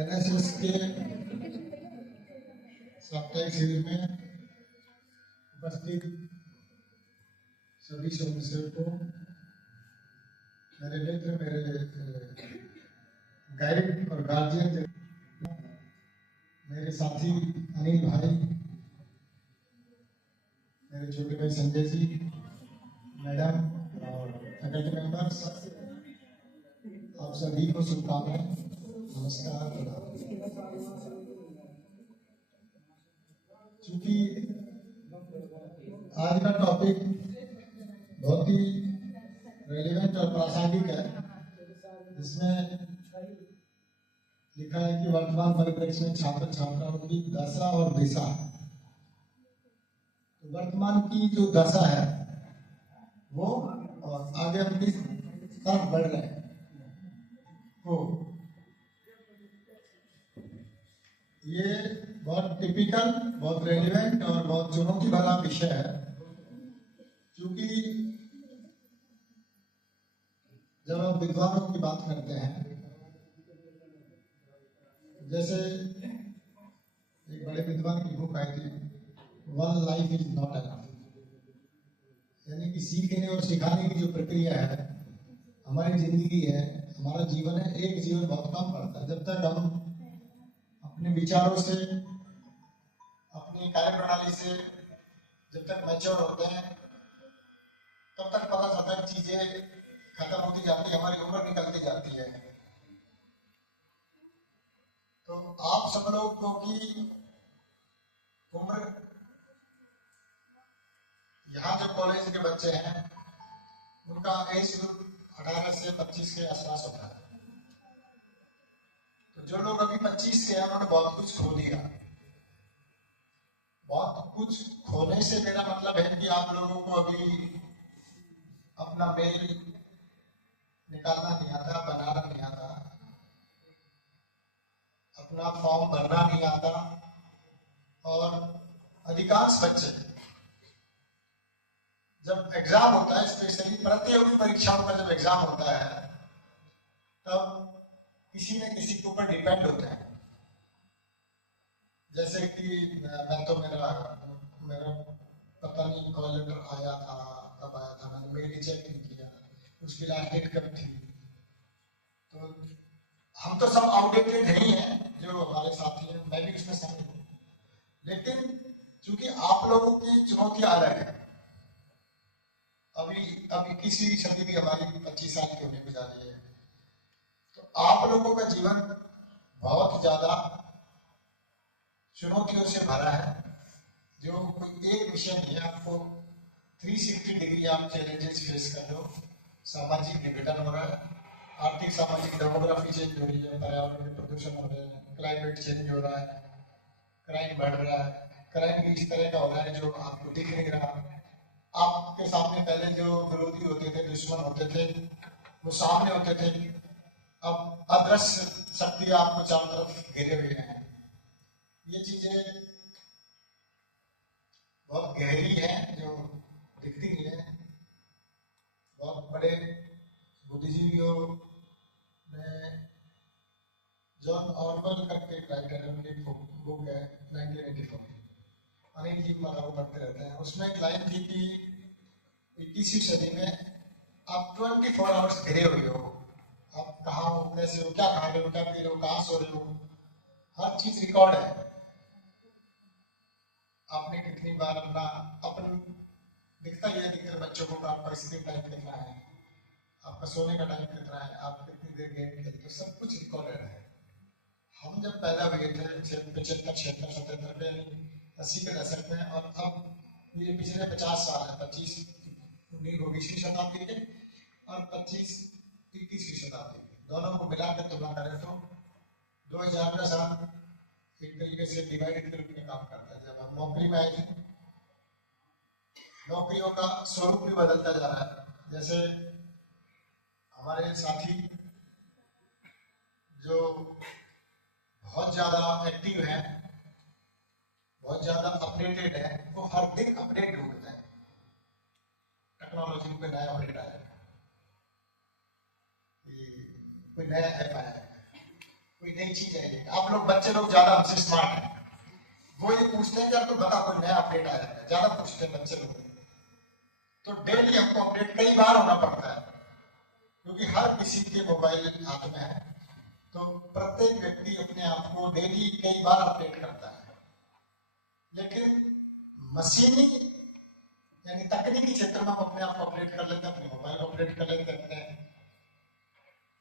NSS के साप्ताहिक शिविर में उपस्थित सभी स्वयंसेवकों को, मेरे मित्र, मेरे गाइड और गार्जियन, मेरे साथी अनिल भाई, मेरे छोटे भाई संजय जी, मैडम और फैकल्टी मेंबर्स, आप सभी को शुभकामनाएं। नमस्कार। क्योंकि आज का टॉपिक बहुत ही रेलिवेंट और प्रासंगिक है, जिसमें लिखा है कि वर्तमान परिप्रेक्ष्य में छात्र छात्राओं की दशा और दिशा। तो वर्तमान की जो दशा है वो, और आगे हम किस तरफ बढ़ रहे हैं, वो ये बहुत टिपिकल, बहुत रेलिवेंट और बहुत चुनौती भरा विषय है। क्योंकि जब हम विद्वानों की बात करते हैं, जैसे एक बड़े विद्वान की बुक आई थी, one life is not enough, यानी कि सीखने और सिखाने की जो प्रक्रिया है, हमारी जिंदगी है, हमारा जीवन है, एक जीवन बहुत कम पड़ता है। जब तक हम अपने विचारों से, अपनी कार्य प्रणाली से जब तक मैच्योर होते हैं, तब तक पता चलता है चीजें खत्म होती जाती है, हमारी उम्र निकलती जाती है। तो आप सब लोगों की उम्र, यहाँ जो कॉलेज के बच्चे हैं उनका एज ग्रुप 18 से 25 के आसपास होता है। तो जो लोग अभी 25 के हैं उन्होंने बहुत कुछ खो दिया। बहुत कुछ खोने से मेरा मतलब है कि आप लोगों को अभी अपना मेल निकालना नहीं आता, बनाना नहीं आता, अपना फॉर्म भरना नहीं आता। और अधिकांश बच्चे जब एग्जाम होता है, स्पेशली प्रतियोगी परीक्षाओं का जब एग्जाम होता है, तब किसी न किसी के ऊपर डिपेंड होते हैं। जैसे कि मैं तो मेरा पता नहीं कॉल लेटर आया था, कब आया था, मैंने मेल चेक नहीं किया, उसकी लास्ट डेट कब थी। तो हम तो सब आउटडेटेड ही हैं, जो हमारे साथी हैं, मैं भी उसमें शामिल हूँ। लेकिन चूंकि आप लोगों की चुनौतियां अलग है, अभी 21वीं सदी भी हमारी 25 साल की होने को जा रही है। तो आप लोगों का जीवन बहुत ज्यादा चुनौतियों से भरा है, जो कोई एक विषय नहीं है। आपको 360 डिग्री आप चैलेंजेस फेस कर रहे हो। सामाजिक विघटन हो रहा है, आर्थिक सामाजिक डेमोग्राफी चेंज हो रही है, पर्यावरण में प्रदूषण हो रहे हैं, क्लाइमेट चेंज हो रहा है, क्राइम बढ़ रहा है। क्राइम भी इस तरह का हो रहा है जो आपको दिख नहीं रहा। आपके सामने पहले जो विरोधी होते थे, दुश्मन होते थे, वो सामने होते थे, अब अदृश्य शक्ति आपको चारों तरफ घेरे हुए हैं। ये चीजें बहुत गहरी हैं, जो दिखती नहीं है। बहुत बड़े बुद्धिजीवियों ने, जॉन ऑर्वेल करके एक राइटर है, उनकी बुक है 1984, अनिल जी को वो पढ़ते रहते हैं। उसमें एक लाइन थी कि 21वीं सदी में आप 24 आवर्स घिरे हुए हो। आप कहाँ हो, कैसे हो, क्या खा रहे हो, क्या पी रहे हो, कहाँ सो रहे हो, हर चीज रिकॉर्ड है। आपने कितनी बार अपन दिखता ही है, दिखते बच्चों को आपका स्क्रीन टाइम कितना है, आपका सोने का टाइम कितना है, आप कितनी देर गेम खेलते हो, सब कुछ रिकॉर्डेड है। हम जब पैदा हुए थे 75, 76, 77 में, 80 के दशक में, और अब ये पिछले 50 साल है, 25 20वीं शताब्दी के और 25 21वीं शताब्दी के, दोनों को मिलाकर तुलना करें तो 2000 का साल एक तरीके से डिवाइडेड के रूप में काम करता है। जब हम नौकरी में आए थे, नौकरियों का स्वरूप भी बदलता जा रहा है। जैसे हमारे साथी जो बहुत ज्यादा एक्टिव है, बहुत ज्यादा अपडेटेड है, वो हर दिन अपडेट ढूंढते हैं, टेक्नोलॉजी पे नया अपडेट आया, कोई नया ऐप आया है, कोई नई चीज है। आप लोग बच्चे लोग ज्यादा हमसे स्मार्ट हैं, वो ये पूछते हैं कि आपको बता कोई नया अपडेट आया है, ज्यादा पूछते हैं बच्चे लोग। तो डेली हमको अपडेट कई बार होना पड़ता है, क्योंकि हर किसी के मोबाइल हाथ में है, तो प्रत्येक व्यक्ति अपने आप को डेली कई बार अपडेट करता है। लेकिन मशीनी यानी तकनीकी क्षेत्र में हम अपने आप को अपडेट कर लेते हैं, अपने मोबाइल को अपडेट कर लेते हैं, अपने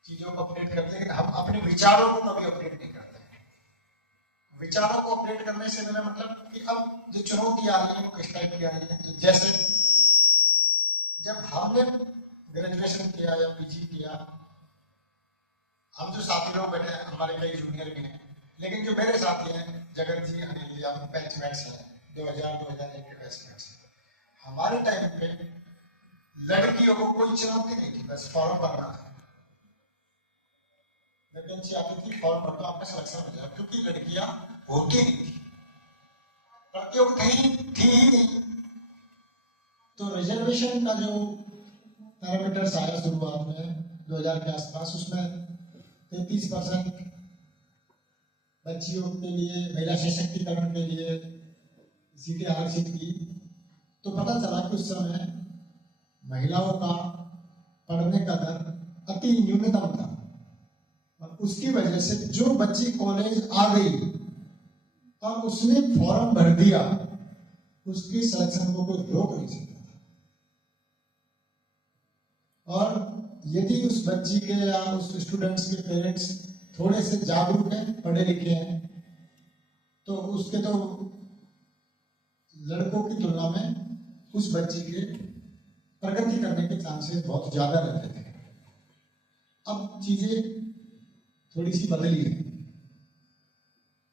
चीजों को अपडेट करते हैं, लेकिन हम अपने विचारों को कभी अपडेट नहीं करते। विचारों को अपडेट करने से मेरा मतलब कि अब जो चुनौती आ रही है वो किस टाइप की आ रही है। जैसे जब हमने ग्रेजुएशन किया या पीजी किया, हम जो साथी लोग बैठे हैं, हमारे कई जूनियर भी हैं, लेकिन जो मेरे साथी हैं जगत जी, अनिल जी, बैचमेट्स हैं, 2000-2001 के बैचमेट्स हैं। हमारे टाइम पे लड़कियों को कोई चुनौती नहीं थी, बस फॉर्म भरना था, वैकेंसी आती थी, फॉर्म भरना, आपका सिलेक्शन हो जाए, क्योंकि लड़कियां होती नहीं थी, प्रतियोगिता ही थी ही नहीं। तो रिजर्वेशन का जो पैरामीटर्स आया शुरुआत में 2000 के आसपास, उसमें 33% बच्चियों के लिए, महिला सशक्तिकरण के लिए सीटें आरक्षित की। तो पता चला कि उस समय महिलाओं का पढ़ने का दर अति न्यूनतम था, और उसकी वजह से जो बच्ची कॉलेज आ गई और उसने फॉर्म भर दिया, उसकी सिलेक्शन को कोई रोक नहीं सकता था। और यदि उस बच्ची के या उस स्टूडेंट्स के पेरेंट्स थोड़े से जागरूक हैं, पढ़े लिखे हैं, तो उसके तो लड़कों की तुलना में उस बच्ची के प्रगति करने के चांसेस बहुत ज्यादा रहते थे। अब चीजें थोड़ी सी बदली है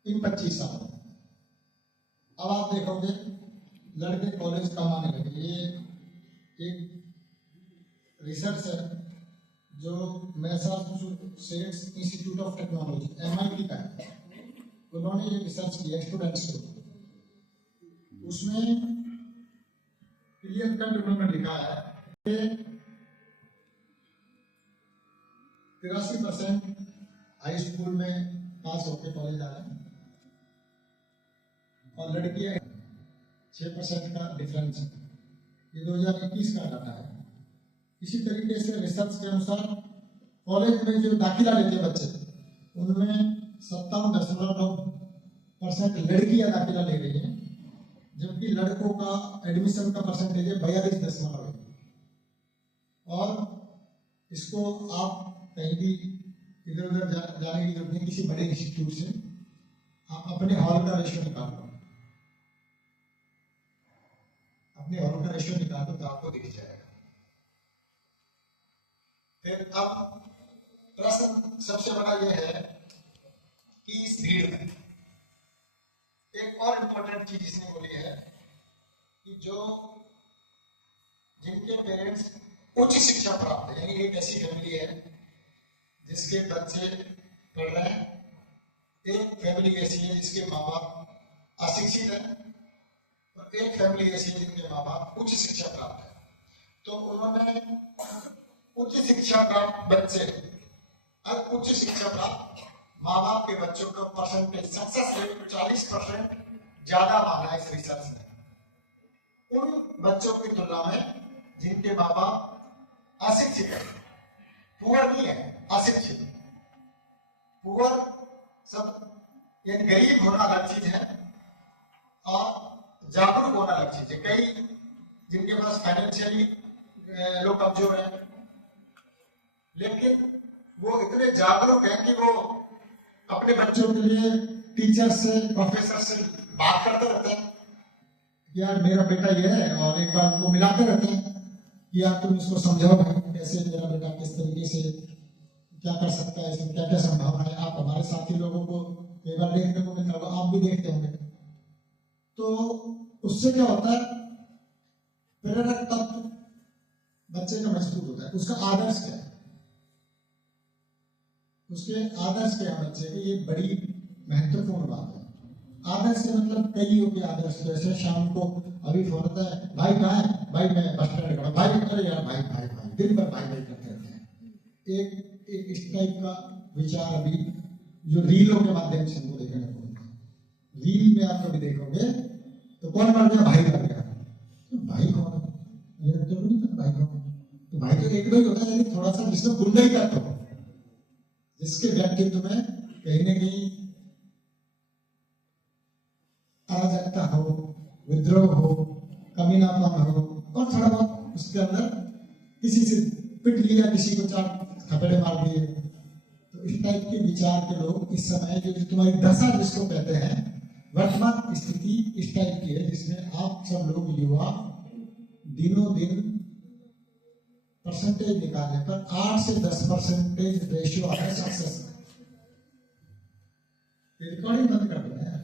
इन 25 सालों में। अब आप देखोगे लड़के कॉलेज कम आने लगे। ये एक रिसर्च है जो Massachusetts institute of technology, MIT का है, उन्होंने ये रिसर्च किया स्टूडेंट्स को। उसमें क्लियर कट उन्होंने लिखा है कि 83% हाई स्कूल में पास होकर कॉलेज आ रहे हैं, और लड़कियां 6% का डिफरेंस है। ये 2021 का डाटा है। इसी तरीके से रिसर्च के अनुसार कॉलेज में जो दाखिला लेते बच्चे, उनमें 57.9% लड़कियां दाखिला ले रही हैं, जबकि लड़कों का एडमिशन का परसेंटेज है 42.1। और इसको आप कहीं भी इधर उधर जाने की जरूरत नहीं, किसी बड़े इंस्टीट्यूट से आप अपने हॉल का रेशियो निकाल लो, अपने हॉल का रेशियो निकाल लो तो आपको दिख जाएगा। फिर अब प्रश्न सबसे बड़ा यह है कि इस भीड़ में एक और इम्पोर्टेंट चीज इसने बोली है कि जो जिनके पेरेंट्स उच्च शिक्षा प्राप्त है, यानी एक ऐसी फैमिली है जिसके बच्चे पढ़ रहे हैं, एक फैमिली ऐसी है जिसके माँ बाप अशिक्षित है, और एक फैमिली ऐसी है जिनके माँ बाप उच्च शिक्षा प्राप्त है। तो उन्होंने उच्च शिक्षा प्राप्त बच्चे और उच्च शिक्षा प्राप्त माँ बाप के बच्चों का परसेंटेज सक्सेस रेट 40% ज्यादा माना है इस रिसर्च ने उन बच्चों की तुलना में जिनके माँ बाप अशिक्षित है। पुअर नहीं है, अशिक्षित। पुअर सब यानी गरीब होना अलग चीज है और जागरूक होना अलग चीज है। कई जिनके पास फाइनेंशियली लोग कमजोर हैं, लेकिन वो इतने जागरूक हैं कि वो अपने बच्चों के लिए टीचर से, प्रोफेसर से बात करते रहते हैं, यार मेरा बेटा ये है, और एक बार उनको मिलाते रहते हैं कि यार तुम इसको समझाओ कैसे मेरा बेटा किस तरीके से क्या कर सकता है, इसमें क्या क्या संभावना है। आप हमारे साथी लोगों को कई बार देखने को मिलता होगा, आप भी देखते होंगे। तो उससे क्या होता है, प्रेरक तत्व बच्चे का मजबूत होता है। उसका आदर्श क्या है, उसके आदर्श क्या है बच्चे के, ये बड़ी महत्वपूर्ण बात है। आदर्श से मतलब कईयों के आदर्श, जैसे शाम को अभी फोन आता है, भाई कहाँ है, भाई मैं बस स्टैंड खड़ा, भाई अरे यार भाई भाई भाई दिन भर भाई भाई करते रहते हैं। एक इस टाइप का विचार अभी जो रीलों के माध्यम से हमको देखने को मिलता है। रील में आप कभी देखोगे तो कौन मर गया, भाई मर गया, तो भाई कौन है, मुझे तो नहीं पता भाई कौन है। तो भाई तो एक दो ही होता है, लेकिन थोड़ा सा जिसमें गुंडा ही करता हो, जिसके व्यक्तित्व में कहीं ना कहीं अराजकता हो, विद्रोह हो, कमीनापन हो, और थोड़ा बहुत उसके अंदर किसी से पिट लिया, किसी को चार थपड़े मार दिए। तो इस टाइप के विचार के लोग इस समय जो तुम्हारी दशा जिसको कहते हैं, वर्तमान स्थिति इस टाइप की है जिसमें आप सब लोग युवा दिनों दिन परसेंटेज निकालने पर 8 से 10% रेशियो आता है सक्सेस। रिकॉर्डिंग बंद कर दो यार।